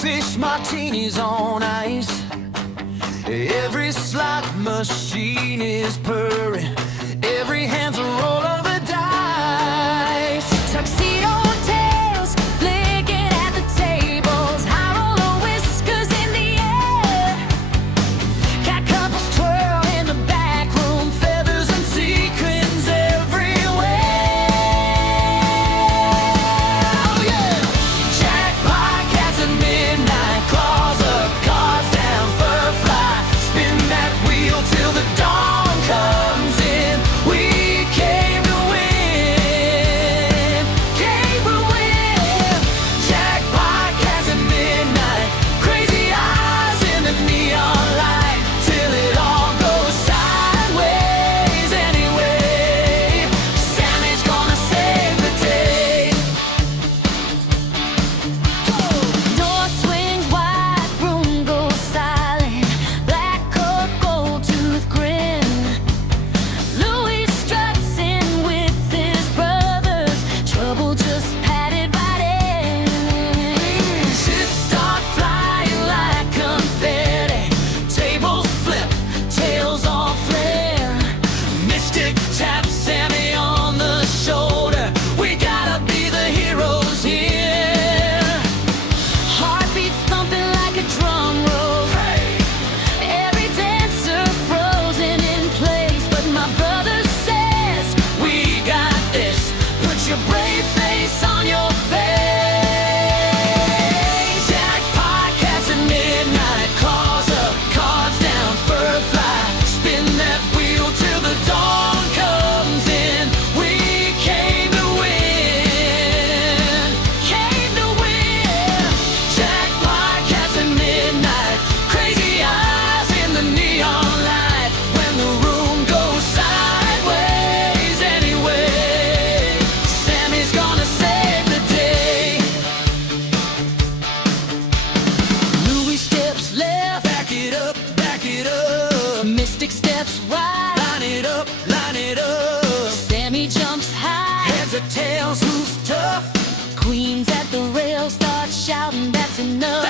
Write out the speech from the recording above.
Goldfish martinis on ice. Every slot machine is purring. Every hand's a roll of the dice. Tuxedo tails flicking at the tables. High roller whiskers in the air. Cat couples twirl in the back room. Feathers and sequins everywhere. Oh yeah! Jackpot, cats at midnight. Claws up, cards down, fur fly. Spin that wheel till the dawn comes in. We came to win. Came to win. Jackpot, cats at midnight. Crazy eyes in the neon light. Till it all goes sideways anyway. Sammy's gonna save the day. Door swings wide, room goes silent. Black coat, gold tooth grin. Louis struts in with his brothers. Trouble just padded right in. Ships start flying like confetti. Tables flip, tails all flare. Mystic taps Sammy on the shoulder. We gotta be the heroes here. Heartbeats thumping like a drum roll. Every dancer frozen in place. But my brother says, We got this. Put your brave face on your face. Jackpot, cats at midnight. Claws up, cards down, fur fly. Spin that wheel till the dawn comes in. We came to win. Came to win. Jackpot, cats at midnight. Crazy eyes in the neon light. When the room goes sideways anyway. Sammy's gonna save the day. Louis steps left. Back it up, back it up. Mystic steps right. Line it up, line it up. Sammy jumps high. Heads or tails, who's tough? Queens at the rail start shouting, that's enough.